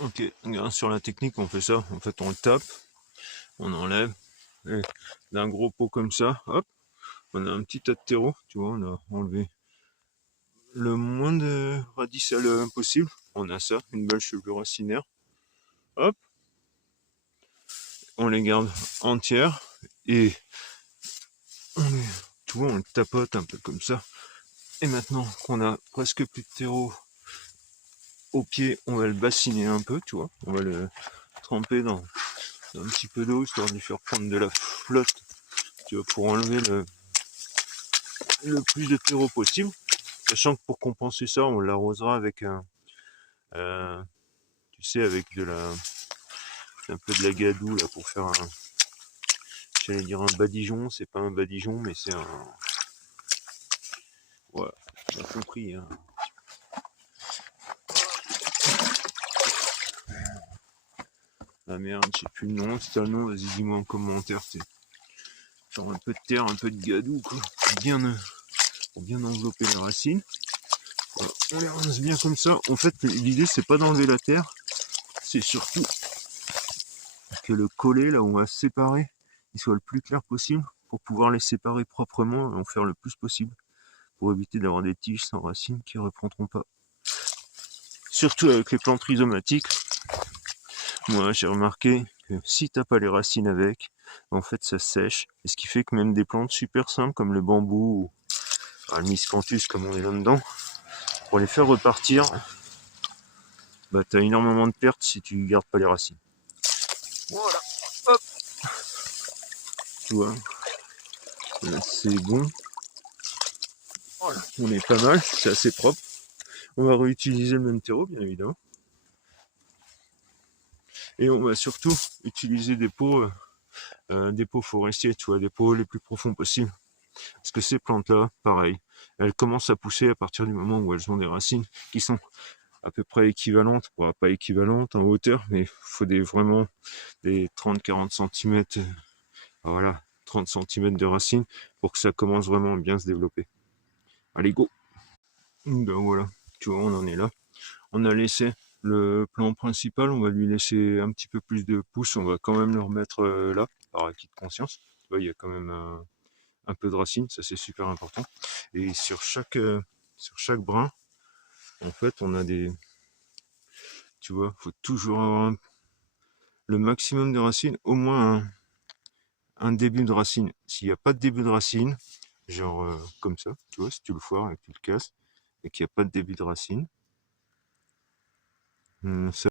Ok, regarde, sur la technique, on fait ça. En fait, on le tape, on enlève. Et d'un gros pot comme ça, hop, on a un petit tas de terreau. Tu vois, on a enlevé le moins de radicelle possible. On a ça, une belle chevelure racinaire. Hop, on les garde entières et tu vois, on le tapote un peu comme ça. Et maintenant qu'on a presque plus de terreau au pied, on va le bassiner un peu, tu vois. On va le tremper dans un petit peu d'eau, histoire de lui faire prendre de la flotte, tu vois, pour enlever le plus de terreau possible. Sachant que pour compenser ça, on l'arrosera avec tu sais, avec un peu de la gadoue là pour faire j'allais dire un badigeon, c'est pas un badigeon, mais c'est un, ouais, on a compris. Hein. Ah merde, je sais plus le nom, c'est un nom, vas-y dis-moi en commentaire, c'est genre un peu de terre, un peu de gadou, quoi, pour bien envelopper les racines. Voilà, on les rince bien comme ça. En fait, l'idée c'est pas d'enlever la terre, c'est surtout que le collet, là où on va séparer, il soit le plus clair possible pour pouvoir les séparer proprement et en faire le plus possible pour éviter d'avoir des tiges sans racines qui ne reprendront pas. Surtout avec les plantes rhizomatiques, moi j'ai remarqué que si t'as pas les racines avec, en fait ça sèche. Et ce qui fait que même des plantes super simples comme le bambou ou le miscanthus comme on est là-dedans, pour les faire repartir, bah t'as énormément de pertes si tu gardes pas les racines. Voilà, hop, tu vois, là c'est bon. Voilà, on est pas mal, c'est assez propre. On va réutiliser le même terreau bien évidemment. Et on va surtout utiliser des pots forestiers, tu vois, des pots les plus profonds possibles. Parce que ces plantes-là, pareil, elles commencent à pousser à partir du moment où elles ont des racines qui sont à peu près équivalentes, pas équivalentes en hauteur, mais il faut vraiment des 30-40 cm, voilà, 30 cm de racines pour que ça commence vraiment à bien se développer. Allez, go! Ben voilà, tu vois, on en est là. On a laissé le plan principal, on va lui laisser un petit peu plus de pouce, on va quand même le remettre là, par acquis de conscience. Tu vois, il y a quand même un peu de racines, ça c'est super important. Et sur chaque brin, en fait, on a tu vois, faut toujours avoir le maximum de racines, au moins un début de racine. S'il n'y a pas de début de racine, genre comme ça, tu vois, si tu le foires et que tu le casses, et qu'il n'y a pas de début de racine, ça